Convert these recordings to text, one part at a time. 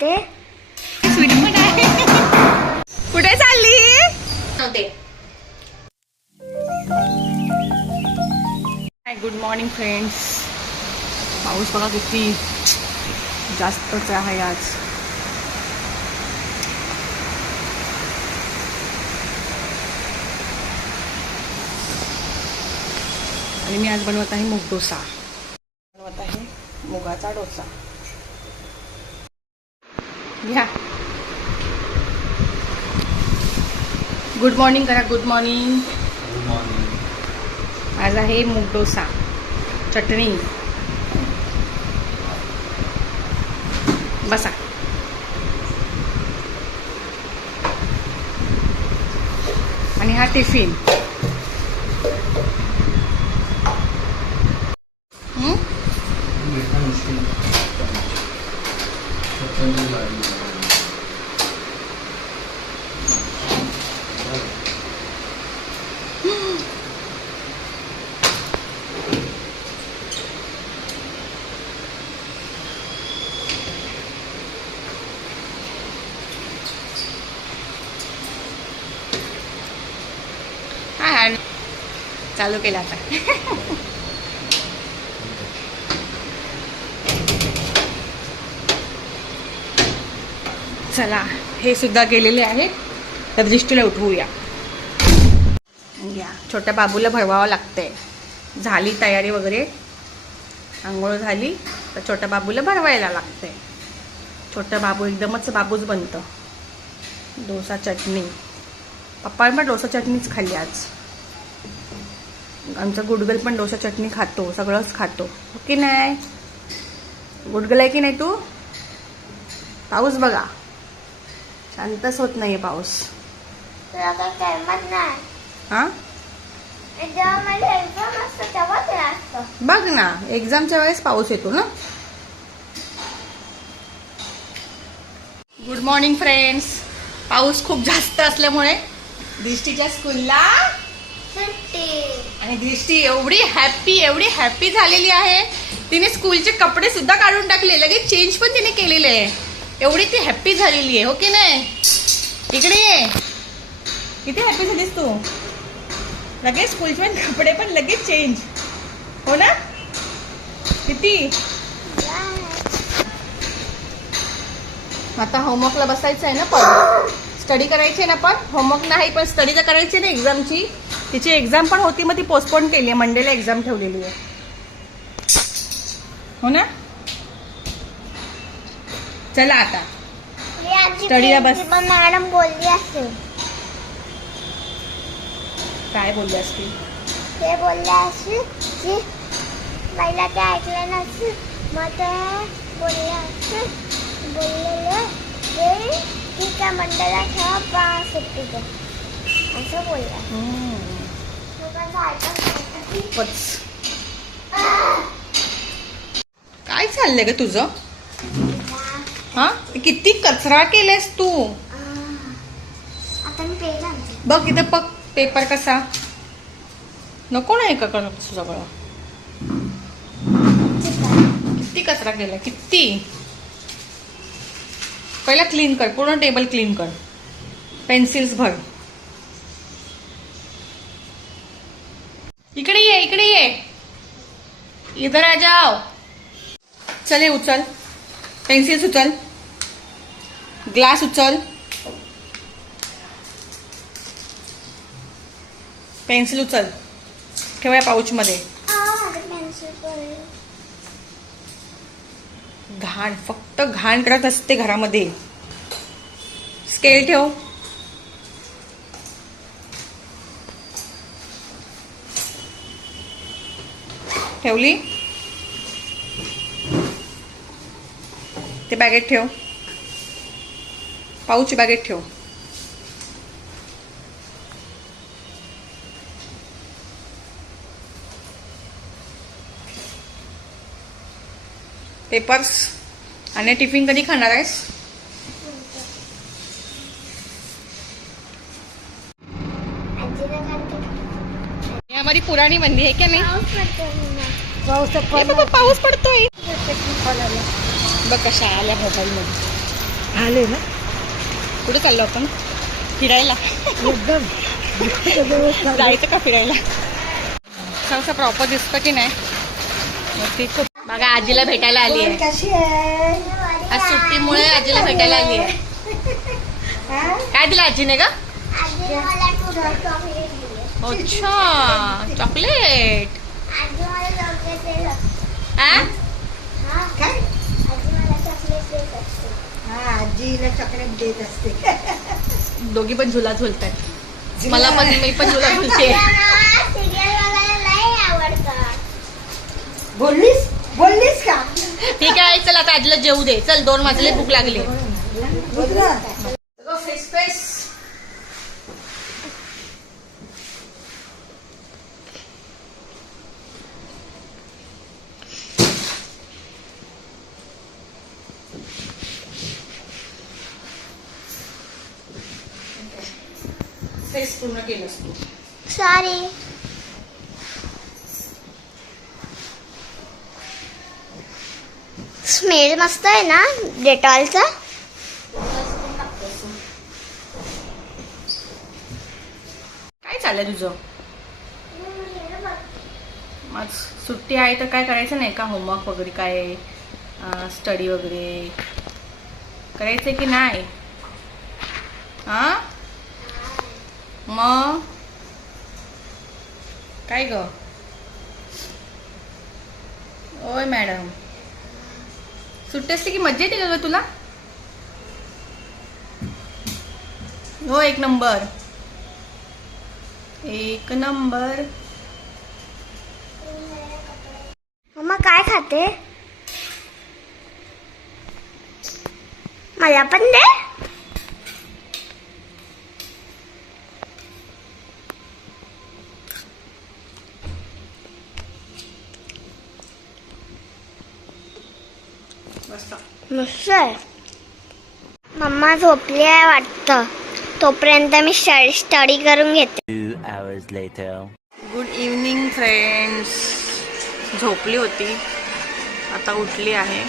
खाते. स्वीट पण आहे. कुठे चालली? Good morning friends. पाऊस बघा किती जास्तच आहे आज. आणि मी आज बनवत आहे मूग डोसा. बनवत आहे मुगाचा डोसा. घ्या. गुड मॉर्निंग करा. Good morning. आज आहे मूग डोसा, चटणी. बसा. आणि हा टिफिन. चालू केला आता. चला, हे सुद्धा गेलेले आहेत तर दृष्टीला उठवूया. या छोट्या बाबूला भरवावं लागतंय. झाली तयारी वगैरे, आंघोळ झाली तर छोट्या बाबूला भरवायला लागतंय. छोटा बाबू एकदमच बाबूच बनतं. डोसा चटणी. पप्पा पण डोसा चटणीच खाल्ली आज. आमचा गुडगल पण डोसा चटणी खातो, सगळंच खातो. हो की नाही? गुडगल आहे की नाही तू? पाऊस बघा, शांतच होत नाहीये पाऊस. हा, बघ ना, एक्झामच्या वेळेस पाऊस येतो ना. Good morning friends. पाऊस खूप जास्त असल्यामुळे दृष्टीच्या स्कूलला आणि दृष्टी एवढी हॅपी झालेली आहे. तिने स्कूलचे कपडे सुद्धा काढून टाकले, लगेच चेंज पण तिने केलेले आहे. एवढी ती हॅपी झालेली आहे. हो की नाही? इकडे ये. किती हॅपी झालीस तू. लगेच स्कूलचे कपडे पण लगेच चेंज. हो ना? किती. आता होमवर्कला बसायचं आहे ना, पण स्टडी करायची ना. पण होमवर्क नाही, पण स्टडी तर करायची ना. एक्झामची, तिची एक्झाम पण होती, मग ती पोस्टपोन केली आहे. मंडेला एक्झाम ठेवलेली आहे. हो ना? चला आता स्टडीला बस. मॅडम बोलली असेल. काय बोलली असतील? ते बोलले असेल की पहिला ते ऐकलं नसेल, मग ते बोललेले ते ठीक आहे मंडळाला ठेवा, सुट्टी द्या असं बोललं. काय चाललंय ग तुझं? हा, किती कचरा केलायस तू. आता मी पेज आणते. बघ इथं बघ, पेपर कसा. नको नाही का करत सगळं. किती कचरा केलाय, किती. पहिला क्लीन कर, पूर्ण टेबल क्लीन कर. पेन्सिल्स भर. इकडे ये, इकडे ये. इधर आ जाओ. चले, उचल पेन्सिल्स, उचल ग्लास, उचल पेन्सिल, उचल ठेवा या पाऊच मध्ये. घाण, फक्त घाण करत असते घरामध्ये. स्केल ठेव. ठेवली. ते बॅगेत ठेव. पाऊच बॅगेत ठेव. पेपर्स. आणि टिफिन कधी खाणार आहेस? हमारी पुरानी मंदिर है क्या नहीं? पाऊस पडतोय. बघ कशा आल्या मोबाईल मध्ये. आले ना कुठे चाललो आपण? फिरायला. एकदम जायचं का फिरायला? असं प्रॉपर दिसतं की नाही? ती खूप बघा आजीला भेटायला आली आहे. कशी आहे? आज सुट्टीमुळे आजीला भेटायला आली आहे. काय दिलं आजीने का? आजी मला चॉकलेट दिले. अच्छा चॉकलेट. आजी मला चॉकलेट देत असते. आ? हा. काय? आजी मला चॉकलेट देत असते. हा आजीला चॉकलेट देत असते. दोघी पण झुला झुलतात. मला पण मी पण झुला झुलते. सिरियल बघायला लय आवडतं. बोललीस का? ठीक आहे चल आता आजीला जेवू दे. चल 2 वाजले भूक लागली. Face face. फेस पूर्ण केलंस तू. सॉरी. स्मेल मस्त आहे ना डेटॉलचा. काय चाललंय तुझं? आज सुट्टी आहे तर काय करायचं नाही का? होमवर्क वगैरे काय स्टडी वगैरे करायचं की नाही? हा मग काय ग? ओय मॅडम सुट्टी असते की मज्जा येते का ग तुला? हो 1 नंबर 1 नंबर. मम्मा काय खाते? मला पण दे. मस्त आहे. मम्मा झोपली आहे वाटतं. तोपर्यंत मी स्टडी करून घेते. 2 hours later. Good evening friends. झोपली होती आता उठली आहे.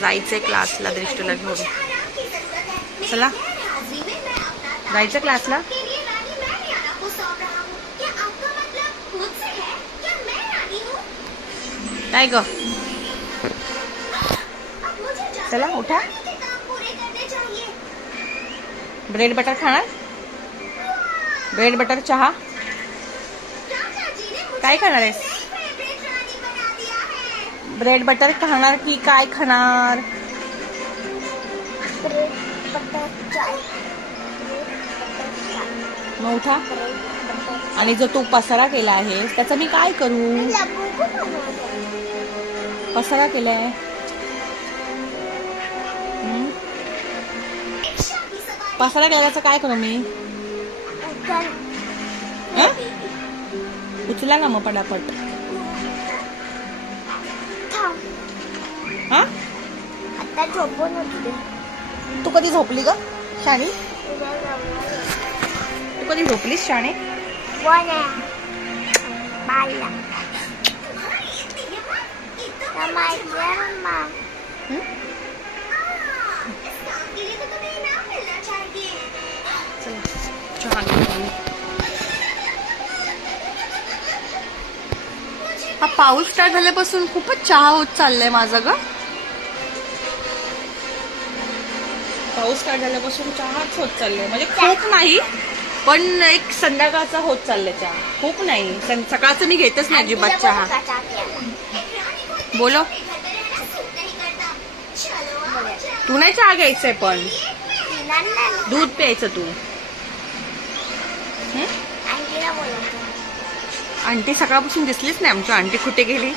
जायचंय क्लासला दृष्टीला घेऊन. चला जायचं क्लासला. काय ग? चला उठा. ब्रेड बटर खाणार? ब्रेड बटर चहा काय खाणार आहेस? ब्रेड बटर खाणार की काय खाणार? मग उठा. आणि जो तू पसारा केला आहे त्याचा मी काय करू? पसारा केलाय. पसारा केल्याचं काय करू मी? उचला ना मग पटापट. हा आता झोपून उठते. तू कधी झोपली ग शाणी? तू कधी झोपलीस शाणे? चहा घेऊन. हा पाऊस स्टार्ट झाल्यापासून खूपच चहा होत चाललाय माझा ग. पाऊस स्टार्ट झाल्यापासून चहाच होत चाललाय. म्हणजे खूप नाही पण एक संध्याकाळचा होत चाललाय चहा. खूप नाही सकाळचं मी घेतच नाही अजिबात चहा. बोलो तू नाही चहा घ्यायचंय पण दूध प्यायचं तू. आंटी सकाळपासून दिसलीच नाही. आमची आंटी कुठे गेली?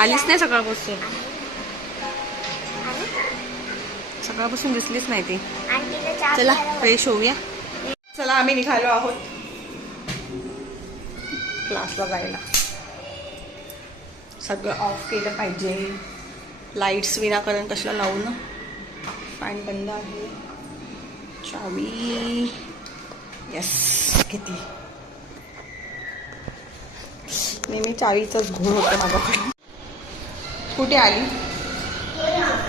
आलीच नाही सकाळपासून. सकाळपासून दिसलीच नाही ती. चला फ्रेश होऊया. चला आम्ही निघालो आहोत क्लासला जायला. सगळं ऑफ केलं पाहिजे. लाईट्स विनाकारण कशाला लावू ना. फॅन बंद आहे. चावी यस घेतली. नेहमी चावीचाच घोळ होतं माझ्याकडे. कुठे आली?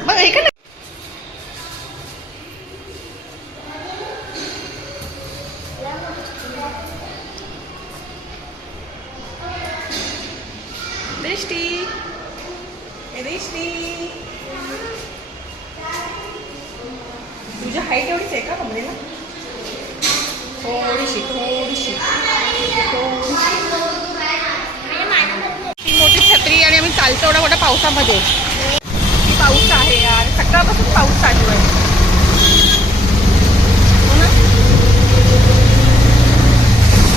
मग ऐका ना तुझी हाईट एवढीच आहे का कमरेला? थोडीशी मोठी छत्री आणि आम्ही चालतो एवढा मोठ्या पावसामध्ये. पाऊस आहे यार, सकाळपासून पाऊस चालू आहे. हो ना,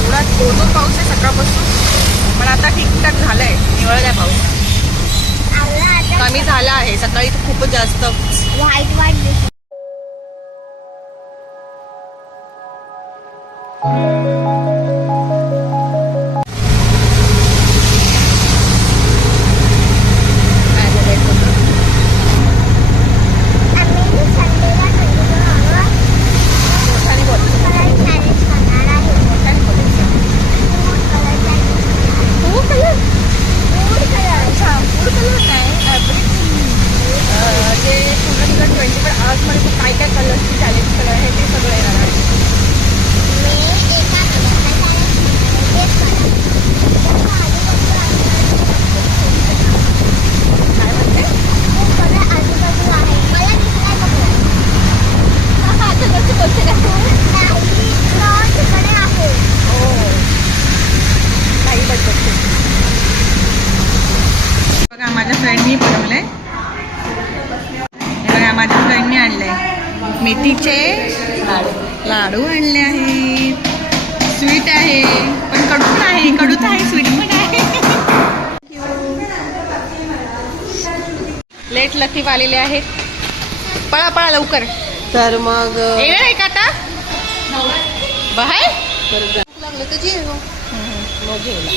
एवढा जोरदार पाऊस आहे सकाळपासून. पण आता ठीकठाक झालंय, निवळलाय पाऊस, कमी झाला आहे. सकाळी तर खूपच जास्त व्हाईट माझ्या फ्रेंडनी बनवलंय. माझ्या फ्रेंडनी आणलंय मेथीचे लाडू आणले आहेत. स्वीट आहे पण कडू पण आहे, कडूच आहे, स्वीट पण आहे. लेट लतीफ आलेले आहेत. पळा पळा लवकर. तर मग येणार आहे का आता बाहेर? लागलं तर जेव. मग जेवला.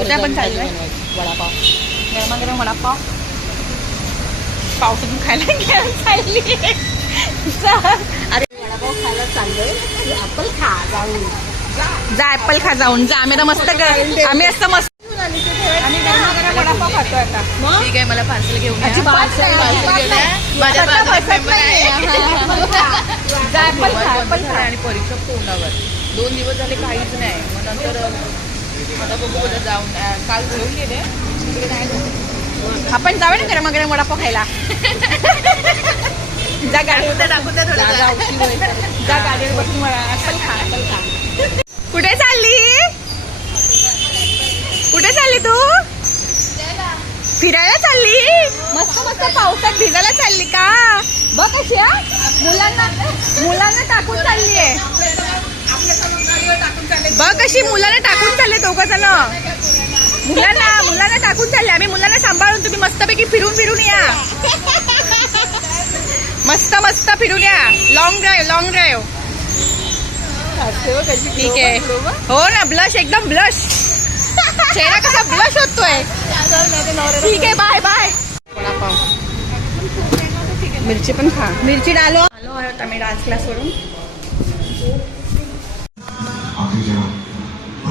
उद्या पण चाललंय वडापाव, गरमागरम वडापाव. पावसातून खायला घ्यायला चालली. अरे वडापाव खायला चाललोय. ऍपल खा जाऊन. जा ऍपल खा जाऊन जा. आम्ही मस्त आम्ही असं मस्त आम्ही गरमागरम वडापाव खातोय आता. ठीक आहे, मला पार्सल घेऊन या. माझ्या जा ऍपल खा, ऍपल खा. आणि परीक्षा तोंडावर 2 दिवस झाले काहीच नाही. मग नंतर आता बघू उद्या जाऊन. काल घेऊन गेले तिकडे नाही. आपण जाऊया ना गरमागरम वडापाव खायला. जा गाडीवर टाकून द्या थोडं. जा गाडीवर बसून ऍपल खा, ऍपल खा. कुठे चालली? कुठे चालली तू? फिरायला चालली? मस्त मस्त पावसात भिजायला चालली का? बघ कशी मुलांना टाकून चालली आहे. बघ कशी मुलांना टाकून चालले दोघं जण. मुलांना टाकून चालले. आम्ही मुलांना सांभाळून, तुम्ही मस्तपैकी फिरून या. मस्त फिरून या. Long drive. ठीक आहे. हो ना, ब्लश एकदम ब्लश. चेहरा कसा ब्लश होतोय. ठीक आहे, बाय. वडापाव, मिरची पण खा. मिरची आलो आता मी डान्स क्लास वरून.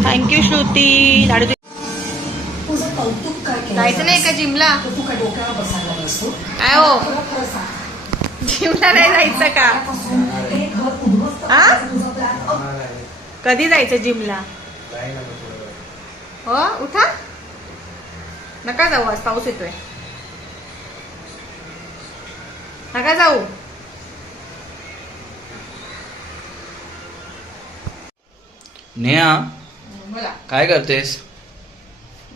थँक्यू श्रुती. लाडू जायचं नाही का जिमला? काय हो, जिमला नाही जायचं का? हा, कधी जायचं जिमला? हो, उठा. नका जाऊ, आज पाऊस येतोय. नका जाऊ. नेहा, बोला. काय करतेस?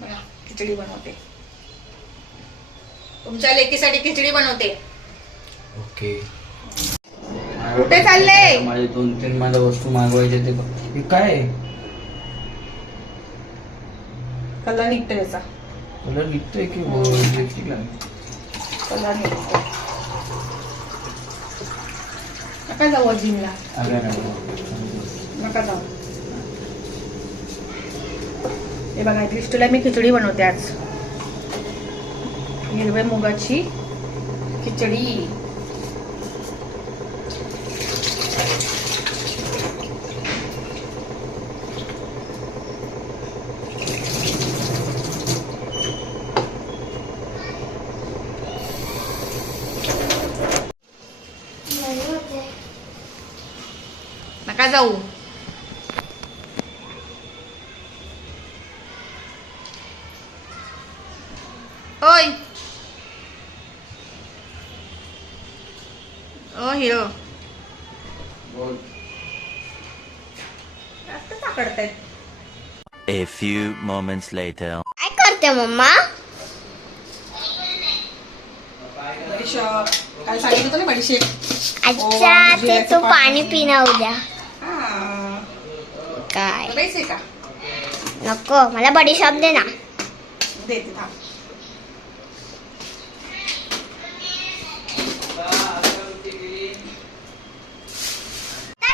बघा, खिचडी बनवते. तुमच्या लेकीसाठी खिचडी बनवते. ओके. कुठे चालले? माझे 2-3 माझ्या वस्तू मागवायचे ते. हे काय? कलर निघतो याचा. कलर निघतोय की लिपस्टिक लागली? कलर निघतो. नका जाऊ जिमला. नका जाऊ. हे बघा, क्रिस्टूला मी खिचडी बनवते आज. हिरव्या मुगाची खिचडी. नका जाऊ. होय, ओ हिरो बोल. जास्त साकडतायत. A few moments later. काय करते मम्मा? बडीशेप काय सांगितलं होतं ना बडीशेप. अच्छा ते तू पाणी पिणं उद्या. हा काय पैसे का नको मला बडीशॉप दे ना. देते थांब.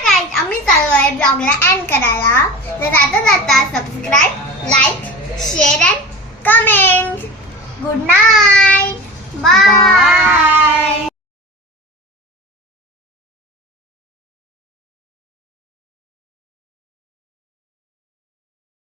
गाईज आम्ही चालू आहे ब्लॉगला एंड करायला. तर जाता जाता subscribe, like, share and comment. Good night. Bye.